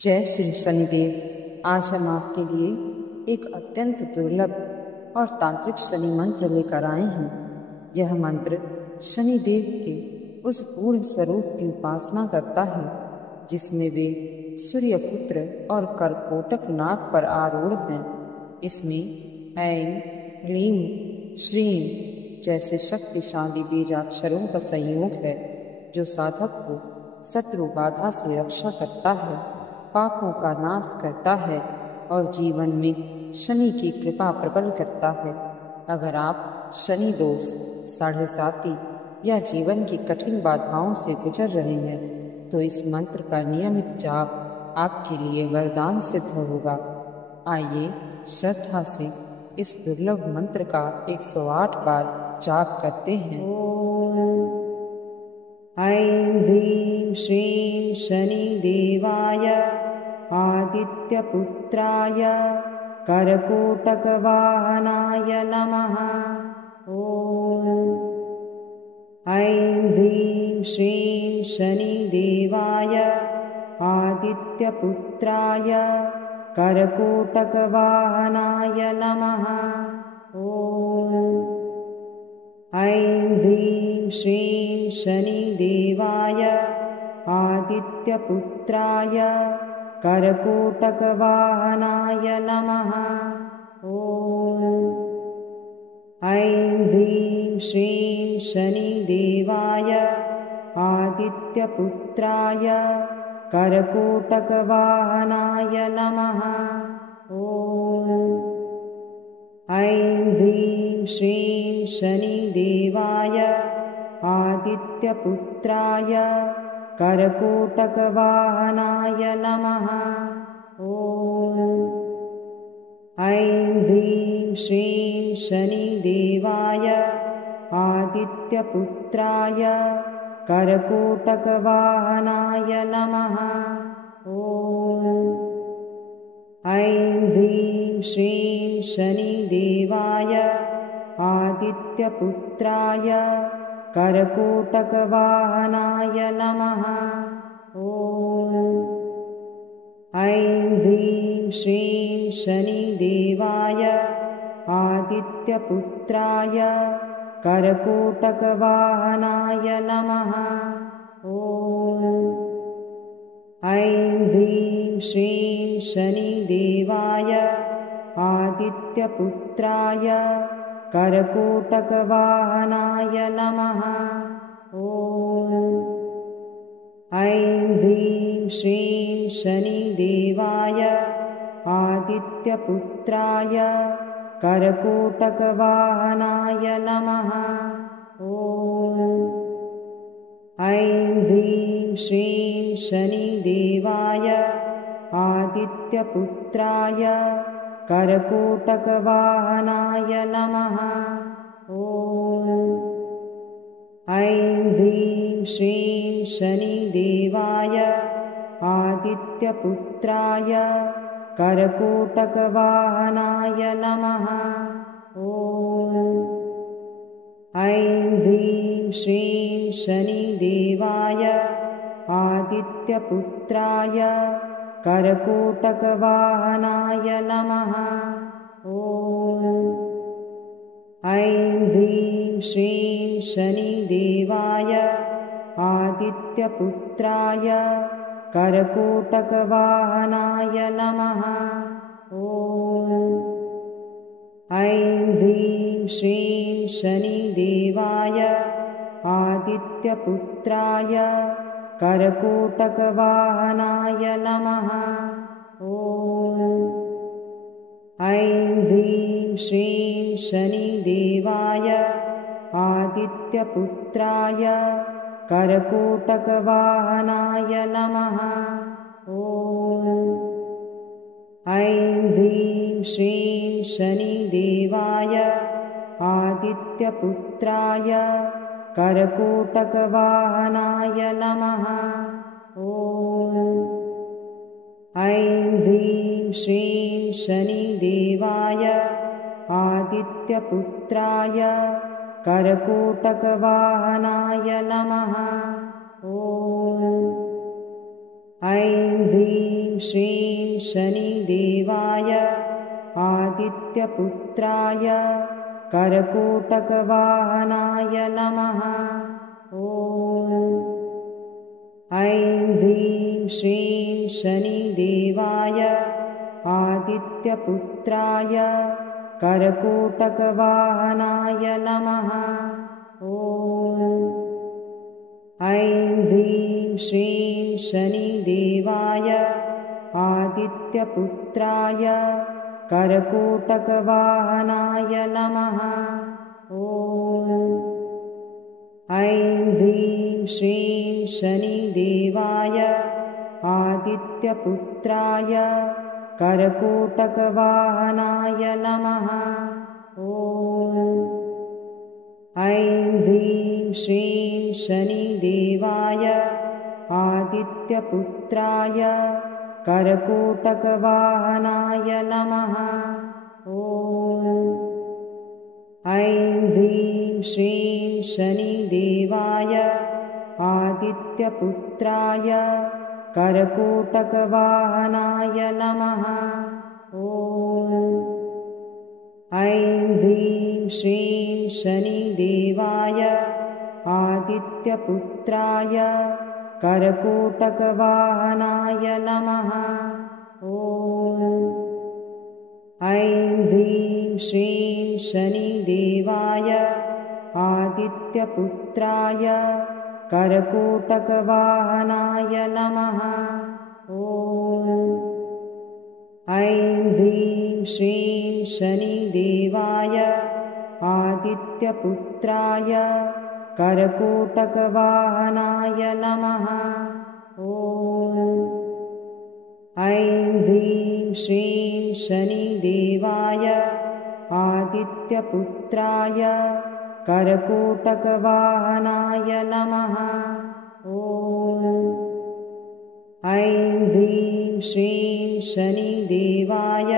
जय श्री शनिदेव। आज हम आपके लिए एक अत्यंत दुर्लभ और तांत्रिक शनि मंत्र लेकर आए हैं। यह मंत्र शनिदेव के उस गूढ़ स्वरूप की उपासना करता है जिसमें वे सूर्यपुत्र और कर्कोटक नाग पर आरूढ़ हैं। इसमें ऐं ह्रीं श्रीं जैसे शक्तिशाली बीजाक्षरों का संयोग है जो साधक को शत्रु बाधा से रक्षा करता है, पापों का नाश करता है और जीवन में शनि की कृपा प्रबल करता है। अगर आप शनि दोष, साढ़े साती या जीवन की कठिन बाधाओं से गुजर रहे हैं तो इस मंत्र का नियमित जाप आपके लिए वरदान सिद्ध होगा। आइए श्रद्धा से इस दुर्लभ मंत्र का 108 बार जाप करते हैं। ऐं ह्रीं श्रीं शनिदेवाय आदित्यपुत्राय कर्कोटकवाहनाय नमः। ऐं ह्रीं श्रीं शनिदेवाय आदित्यपुत्राय कर्कोटकवाहनाय नमः। ऐं ह्रीं श्रीं शनिदेवाय आदित्यपुत्राय कर्कोटकवाहनाय नमः। ऐं ह्रीं श्रीं शनिदेवाय आदित्यपुत्राय कर्कोटकवाहनाय नमः। ऐं ह्रीं श्रीं शनिदेवाय आदित्यपुत्राय कर्कोटकवाहनाय नमः। ऐं ह्रीं श्रीं शनिदेवाय आदित्यपुत्राय कर्कोटकवाहनाय नमः। ऐं ह्रीं श्रीं शनिदेवाय आदित्यपुत्राय कर्कोटकवाहनाय नमः। ऐं ह्रीं श्रीं शनिदेवाय आदित्यपुत्राय कर्कोटकवाहनाय नमः। ऐं ह्रीं श्रीं शनिदेवाय आदित्यपुत्राय कर्कोटकवाहनाय नमः। ऐं ह्रीं श्रीं शनिदेवाय आदित्यपुत्राय कर्कोटकवाहनाय नमः। ऐं ह्रीं श्रीं शनिदेवाय आदित्यपुत्राय कर्कोटकवाहनाय नमः। ऐं ह्रीं श्रीं शनिदेवाय आदित्यपुत्राय कर्कोटकवाहनाय नमः। ऐं ह्रीं श्रीं शनिदेवाय आदित्यपुत्राय कर्कोटकवाहनाय नमः। ऐं ह्रीं श्रीं शनिदेवाय आदित्यपुत्राय कर्कोटकवाहनाय नमः। ऐं ह्रीं श्रीं शनिदेवाय आदित्यपुत्राय कर्कोटकवाहनाय नमः। ऐं ह्रीं श्रीं शनिदेवाय आदित्यपुत्राय कर्कोटकवाहनाय नमः। ऐं ह्रीं श्रीं शनिदेवाय आदित्यपुत्राय कर्कोटकवाहनाय नमः। ऐं ह्रीं श्रीं शनिदेवाय आदित्यपुत्राय कर्कोटकवाहनाय नमः। ऐं ह्रीं शनिदेवाय आदित्यपुत्राय करकूटकवाहनाय नमः। ॐ ऐं ह्रीं श्रीं शनिदेवाय आदित्यपुत्राय करकूटकवाहनाय नमः। ॐ ऐं ह्रीं श्रीं शनिदेवाय आदित्यपुत्राय करकूटकवाहनाय नमः। ॐ ऐं ह्रीं श्रीं शनिदेवाय आदित्यपुत्राय करकूटकवाहनाय नमः। ॐ ऐं ह्रीं श्रीं शनिदेवाय आदित्यपुत्राय करकूटकवाहनाय नमः। ॐ ऐं ह्रीं श्रीं शनिदेवाय आदित्यपुत्राय करकूटकवाहनाय नमः। ॐ ऐं ह्रीं श्रीं शनिदेवाय आदित्यपुत्राय करकूटकवाहनाय नमः। ॐ ऐं ह्रीं श्रीं शनिदेवाय आदित्यपुत्राय करकूटकवाहनाय नमः। ॐ ऐं ह्रीं श्रीं शनिदेवाय आदित्यपुत्राय करकूटकवाहनाय नमः। ॐ ऐं ह्रीं श्रीं शनिदेवाय आदित्यपुत्राय करकूटकवाहनाय नमः। ॐ ऐं ह्रीं श्रीं शनिदेवाय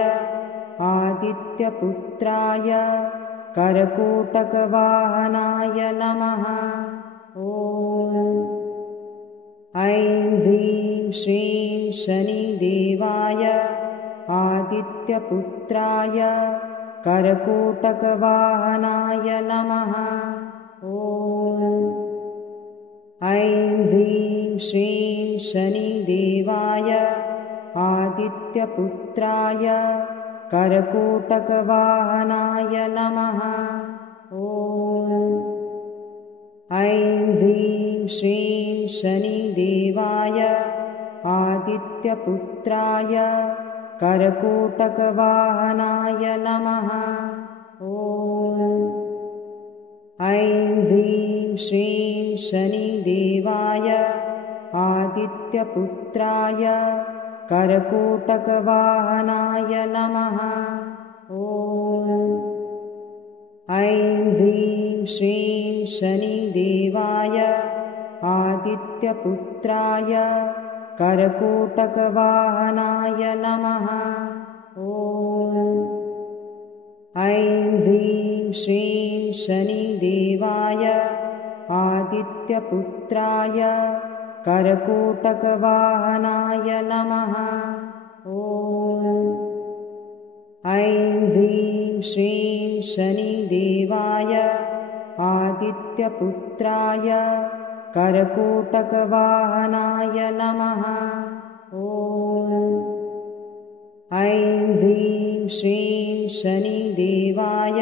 आदित्यपुत्राय करकूटकवाहनाय नमः। ॐ ऐं ह्रीं श्रीं शनिदेवाय आदित्यपुत्राय करकूटकवाहनाय नमः। ॐ ऐं ह्रीं श्रीं शनिदेवाय आदित्यपुत्राय करकूटकवाहनाय नमः। ॐ ऐं ह्रीं श्रीं शनिदेवाय आदित्यपुत्राय करकूटकवाहनाय नमः। ॐ ऐं ह्रीं श्रीं शनिदेवाय आदित्यपुत्राय करकूटकवाहनाय नमः। ॐ ऐं ह्रीं श्रीं शनिदेवाय आदित्यपुत्राय करकूटकवाहनाय नमः। ॐ ऐं ह्रीं श्रीं शनिदेवाय आदित्यपुत्राय करकूटकवाहनाय नमः। ॐ ऐं ह्रीं श्रीं शनिदेवाय आदित्यपुत्राय करकूटकवाहनाय नमः। ॐ ऐं ह्रीं श्रीं शनिदेवाय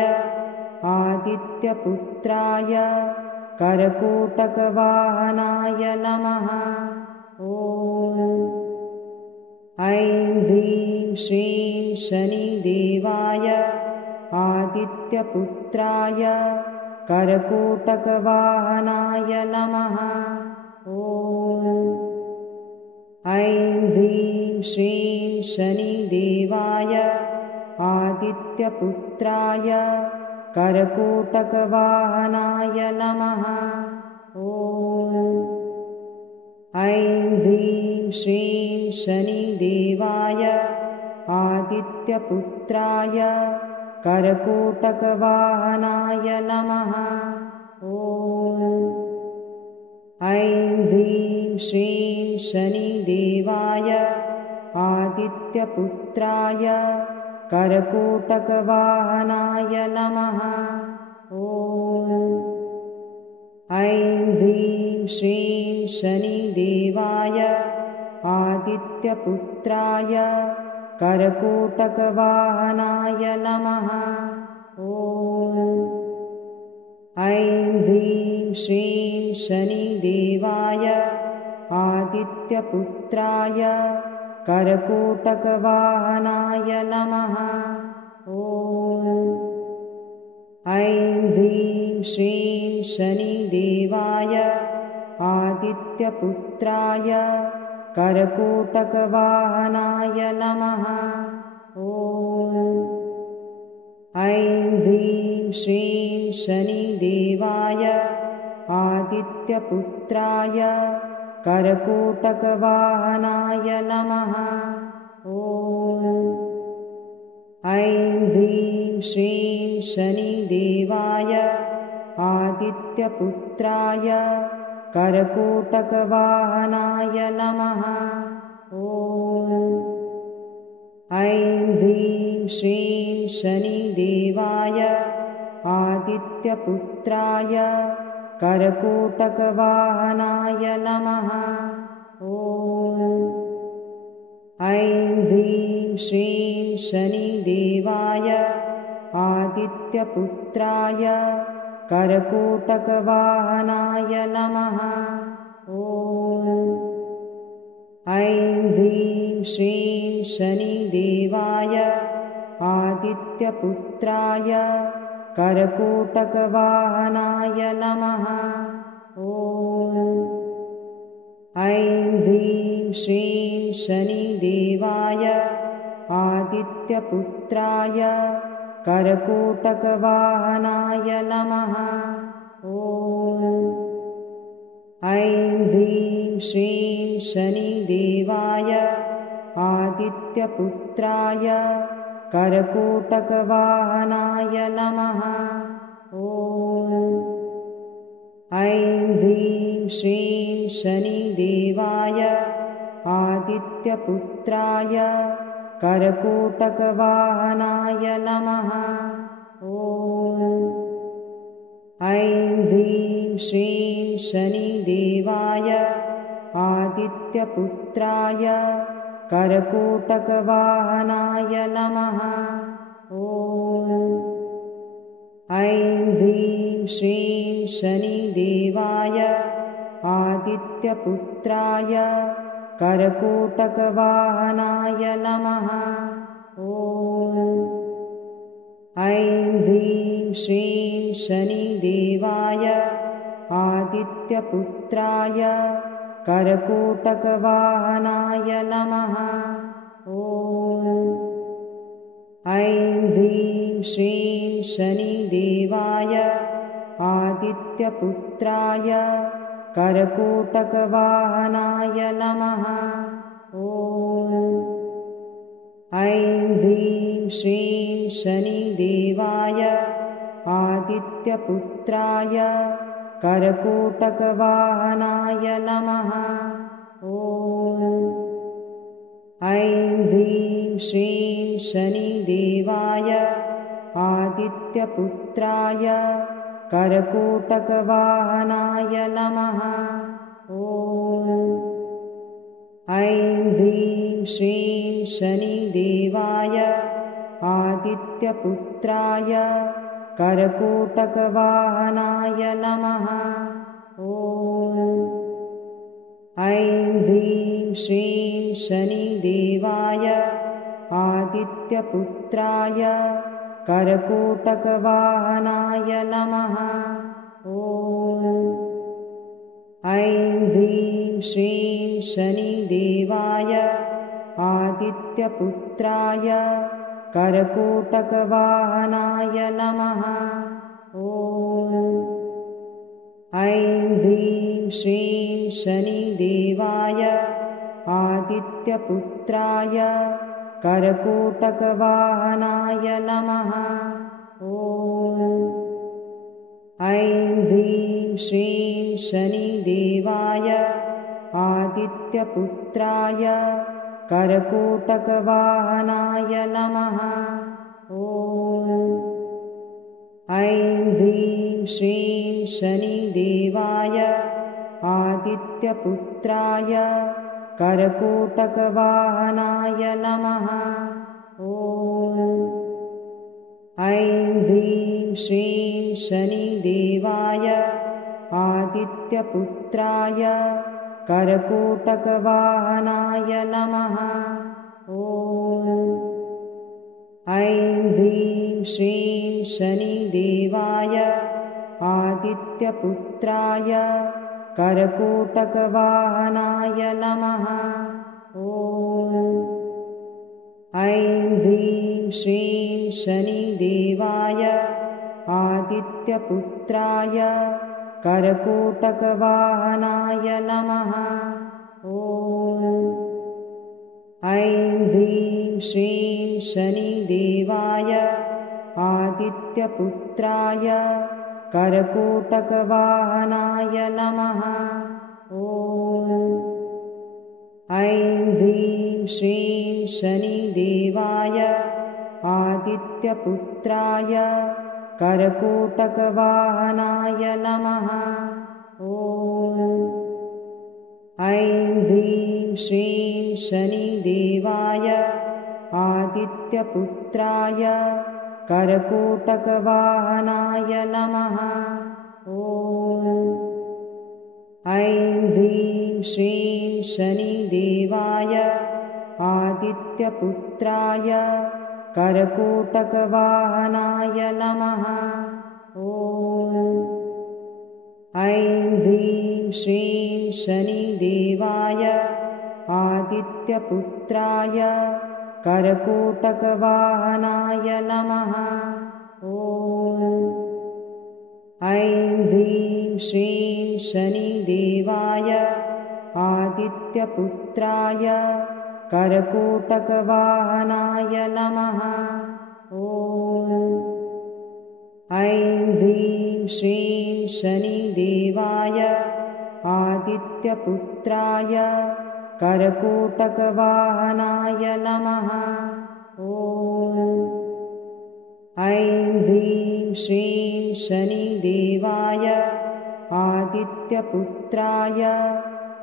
आदित्यपुत्राय करकूटकवाहनाय नमः। ॐ ऐं ह्रीं श्रीं शनिदेवाय आदित्यपुत्राय करकूटकवाहनाय नमः। ॐ ऐं ह्रीं श्रीं शनिदेवाय आदित्यपुत्राय करकूटकवाहनाय नमः। ॐ ऐं ह्रीं श्रीं शनिदेवाय आदित्यपुत्राय करकूटकवाहनाय नमः। ॐ ऐं ह्रीं श्रीं शनिदेवाय आदित्यपुत्राय आदित्यपुत्राय कर्कोटकवाहनाय नमः। ॐ ऐं ह्रीं श्रीं शनिदेवाय आदित्यपुत्राय कर्कोटकवाहनाय नमः। ॐ ऐं ह्रीं श्रीं शनिदेवाय आदित्यपुत्राय कर्कोटकवाहनाय नमः। ॐ ऐं ह्रीं श्रीं शनिदेवाय आदित्यपुत्राय कर्कोटकवाहनाय नमः। ॐ ऐं ह्रीं श्रीं शनिदेवाय आदित्यपुत्राय कर्कोटकवाहनाय नमः। ॐ ऐं ह्रीं श्रीं शनिदेवाय आदित्यपुत्राय कर्कोटकवाहनाय नमः। ॐ ऐं ह्रीं श्रीं शनिदेवाय आदित्यपुत्राय कर्कोटकवाहनाय नमः। ॐ ऐं ह्रीं श्रीं शनिदेवाय आदित्यपुत्राय कर्कोटकवाहनाय नमः। ॐ ऐं ह्रीं श्रीं शनिदेवाय आदित्यपुत्राय कर्कोटकवाहनाय नमः। ॐ ऐं ह्रीं श्रीं शनिदेवाय आदित्यपुत्राय कर्कोटकवाहनाय नमः। ॐ ऐं ह्रीं श्रीं शनिदेवाय आदित्यपुत्राय कर्कोटकवाहनाय नमः। ॐ ऐं ह्रीं श्रीं शनिदेवाय आदित्यपुत्राय कर्कोटकवाहनाय नमः। ॐ ऐं ह्रीं श्रीं शनिदेवाय आदित्यपुत्राय कर्कोटकवाहनाय नमः। ॐ ऐं ह्रीं श्रीं शनिदेवाय आदित्यपुत्राय कर्कोटकवाहनाय नमः। ॐ ऐं ह्रीं श्रीं शनिदेवाय आदित्यपुत्राय कर्कोटकवाहनाय नमः। ॐ ऐं ह्रीं श्रीं शनिदेवाय आदित्यपुत्राय कर्कोटकवाहनाय नमः। ॐ ऐं ह्रीं श्रीं शनिदेवाय आदित्यपुत्राय कर्कोटकवाहनाय नमः। ॐ ऐं ह्रीं श्रीं शनिदेवाय आदित्यपुत्राय कर्कोटकवाहनाय नमः। ॐ ऐं ह्रीं श्रीं शनिदेवाय आदित्यपुत्राय कर्कोटकवाहनाय नमः। ॐ ऐं ह्रीं श्रीं शनिदेवाय आदित्यपुत्राय कर्कोटकवाहनाय नमः। ॐ ऐं ह्रीं श्रीं शनिदेवाय आदित्यपुत्राय कर्कोटकवाहनाय नमः। ॐ ऐं ह्रीं श्रीं शनिदेवाय आदित्यपुत्राय कर्कोटकवाहनाय नमः। ॐ ऐं ह्रीं श्रीं शनिदेवाय आदित्यपुत्राय करकूटकवाहनाय नमः। ॐ ऐं ह्रीं श्रीं शनिदेवाय आदित्यपुत्राय करकूटकवाहनाय नमः। ॐ ऐं ह्रीं श्रीं शनिदेवाय आदित्यपुत्राय करकूटकवाहनाय नमः। ॐ ऐं ह्रीं श्रीं शनिदेवाय आदित्यपुत्राय करकूटकवाहनाय नमः। ॐ ऐं ह्रीं श्रीं शनिदेवाय आदित्यपुत्राय करकूटकवाहनाय नमः। ॐ ऐं ह्रीं श्रीं शनिदेवाय आदित्यपुत्राय करकूटकवाहनाय नमः। ॐ ऐं ह्रीं श्रीं शनिदेवाय आदित्यपुत्राय करकूटकवाहनाय नमः। ॐ ऐं ह्रीं श्रीं शनिदेवाय आदित्यपुत्राय करकूटकवाहनाय नमः। ॐ ऐं ह्रीं श्रीं शनिदेवाय आदित्यपुत्राय करकूटकवाहनाय नमः। ॐ ऐं ह्रीं श्रीं शनिदेवाय आदित्यपुत्राय करकूटकवाहनाय नमः। ॐ ऐं ह्रीं श्रीं शनिदेवाय आदित्यपुत्राय करकूटकवाहनाय नमः। ॐ ऐं ह्रीं श्रीं शनिदेवाय आदित्यपुत्राय करकूटकवाहनाय नमः। ॐ ऐं ह्रीं श्रीं शनिदेवाय आदित्यपुत्राय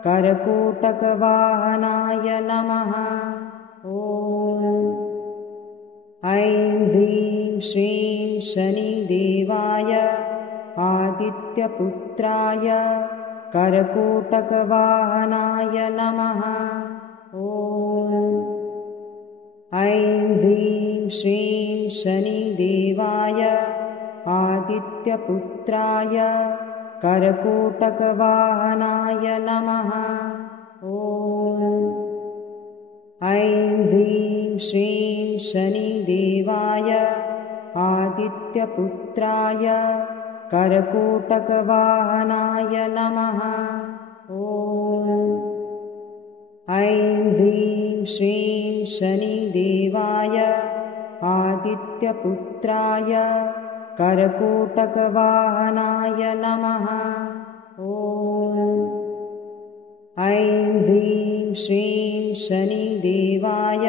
करकूटकवाहनाय नमः। ॐ ऐं ह्रीं श्रीं शनिदेवाय आदित्यपुत्राय करकूटकवाहनाय नमः। ॐ ऐं ह्रीं श्रीं शनिदेवाय आदित्यपुत्राय करकूटकवाहनाय नमः। ॐ ऐं ह्रीं श्रीं शनिदेवाय आदित्यपुत्राय करकूटकवाहनाय नमः। ॐ ऐं ह्रीं श्रीं शनिदेवाय आदित्यपुत्राय करकूटकवाहनाय नमः। ॐ ऐं ह्रीं श्रीं शनिदेवाय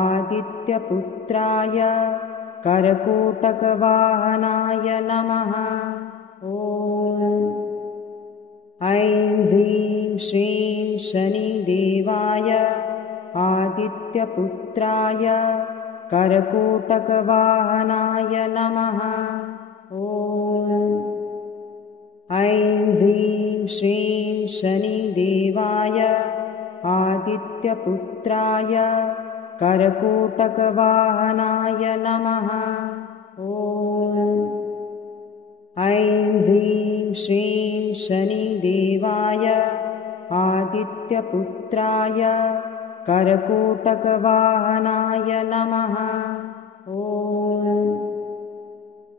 आदित्यपुत्राय करकूटकवाहनाय नमः। ॐ ऐं ह्रीं श्रीं शनिदेवाय आदित्यपुत्राय करकूटकवाहनाय नमः। ॐ ऐं ह्रीं श्रीं शनिदेवाय आदित्यपुत्राय करकूटकवाहनाय नमः। ॐ ऐं ह्रीं श्रीं शनिदेवाय आदित्यपुत्राय करकूटकवाहनाय नमः। ॐ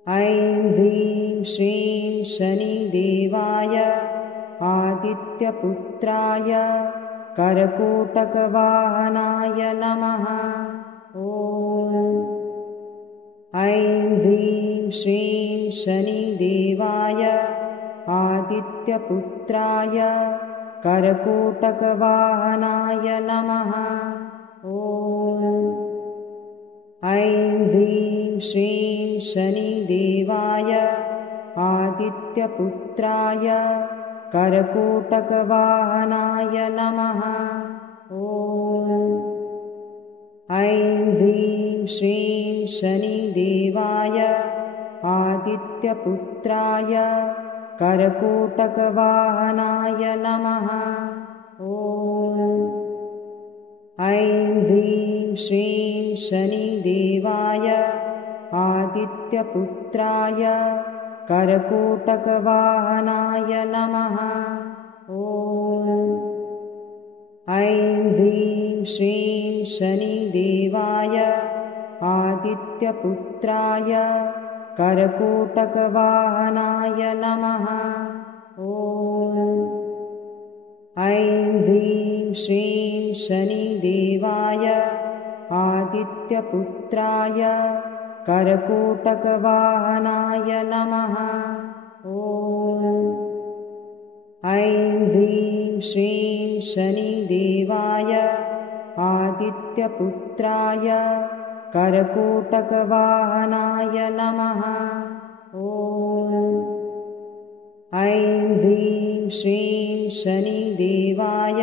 ऐं ह्रीं श्रीं शनिदेवाय आदित्यपुत्राय करकूटकवाहनाय नमः। ॐ ऐं ह्रीं श्रीं शनिदेवाय आदित्यपुत्राय करकूटकवाहनाय नमः। श्रीं शनिदेवाय आदित्यपुत्राय करकूटकवाहनाय नमः। ऐं ह्रीं श्रीं शनिदेवाय आदित्यपुत्राय करकूटकवाहनाय नमः। ऐं ह्रीं श्रीं शनिदेवाय आदित्यपुत्राय करकूटकवाहनाय नमः। ऐं ह्रीं श्रीं शनिदेवाय आदित्यपुत्राय करकूटकवाहनाय नमः। ऐं ह्रीं श्रीं शनिदेवाय आदित्यपुत्राय करकूटकवाहनाय नमः। ऐं ह्रीं श्रीं शनिदेवाय आदित्यपुत्राय करकूटकवाहनाय नमः। ऐं ह्रीं श्रीं शनिदेवाय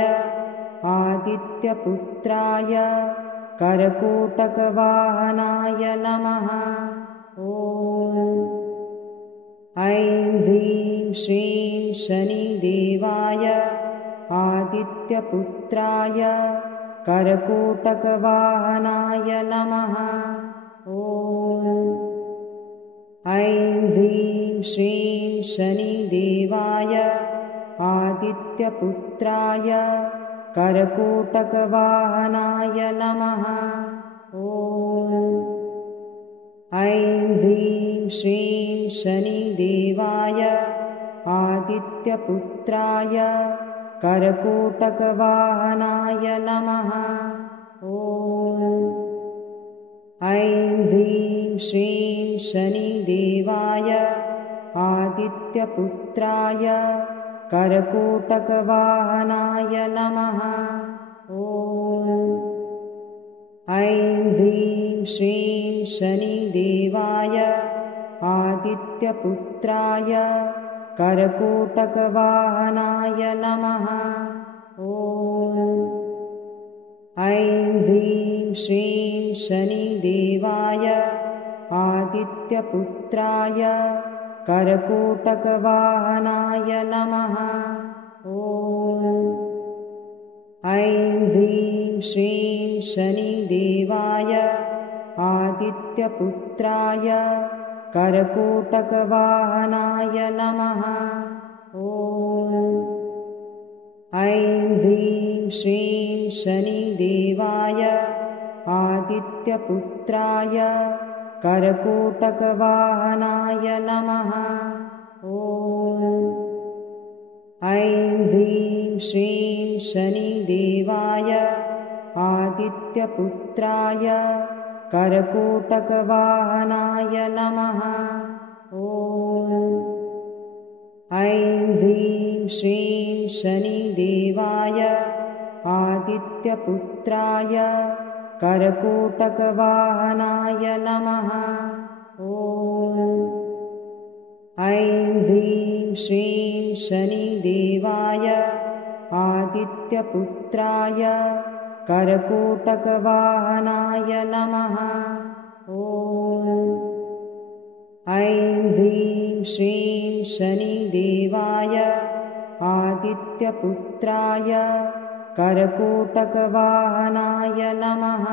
आदित्यपुत्राय करकूटकवाहनाय नमः। ऐं ह्रीं श्रीं शनिदेवाय आदित्यपुत्राय करकूटकवाहनाय नमः। ऐं ह्रीं श्रीं शनिदेवाय आदित्यपुत्राय करकूटकवाहनाय नमः। ऐं ह्रीं श्रीं शनिदेवाय आदित्यपुत्राय करकूटकवाहनाय नमः। ऐं ह्रीं श्रीं शनिदेवाय आदित्यपुत्राय करकूटकवाहनाय नमः। ऐं ह्रीं श्रीं शनिदेवाय आदित्यपुत्राय करकूटकवाहनाय नमः। ऐं ह्रीं श्रीं शनिदेवाय आदित्यपुत्राय करकूटकवाहनाय नमः। ऐं ह्रीं श्रीं शनिदेवाय आदित्यपुत्राय करकूटकवाहनाय नमः। ऐं ह्रीं श्रीं शनिदेवाय आदित्यपुत्राय करकूटकवाहनाय नमः। ऐं ह्रीं श्रीं शनिदेवाय आदित्यपुत्राय करकूटकवाहनाय नमः। ऐं ह्रीं श्रीं शनिदेवाय आदित्यपुत्राय करकूटकवाहनाय नमः। ऐं ह्रीं श्रीं शनिदेवाय आदित्यपुत्राय करकूटकवाहनाय नमः। ऐं ह्रीं श्रीं शनिदेवाय आदित्यपुत्राय करकूटकवाहनाय नमः।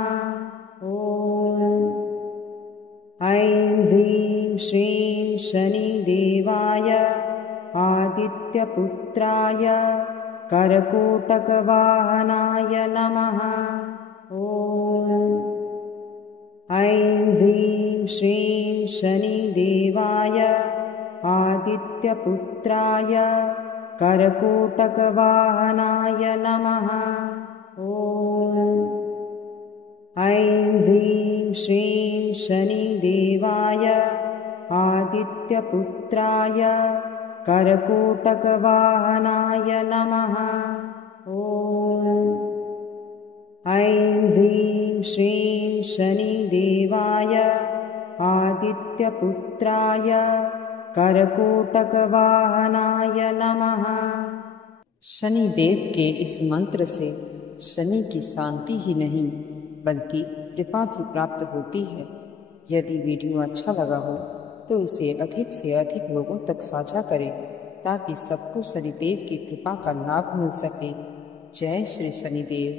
ऐं ह्रीं श्रीं शनिदेवाय आदित्यपुत्राय करकूटकवाहनाय नमः। ऐं ह्रीं श्रीं शनिदेवाय आदित्यपुत्राय करकूटकवाहनाय नमः। ऐं ह्रीं श्रीं शनिदेवाय आदित्यपुत्राय करकूटकवाहनाय नमः। ऐं ह्रीं श्रीं शनिदेवाय आदित्यपुत्राय करकोटकवाहनाय नमः। शनिदेव के इस मंत्र से शनि की शांति ही नहीं बल्कि कृपा भी प्राप्त होती है। यदि वीडियो अच्छा लगा हो तो इसे अधिक से अधिक लोगों तक साझा करें ताकि सबको शनिदेव की कृपा का लाभ मिल सके। जय श्री शनिदेव।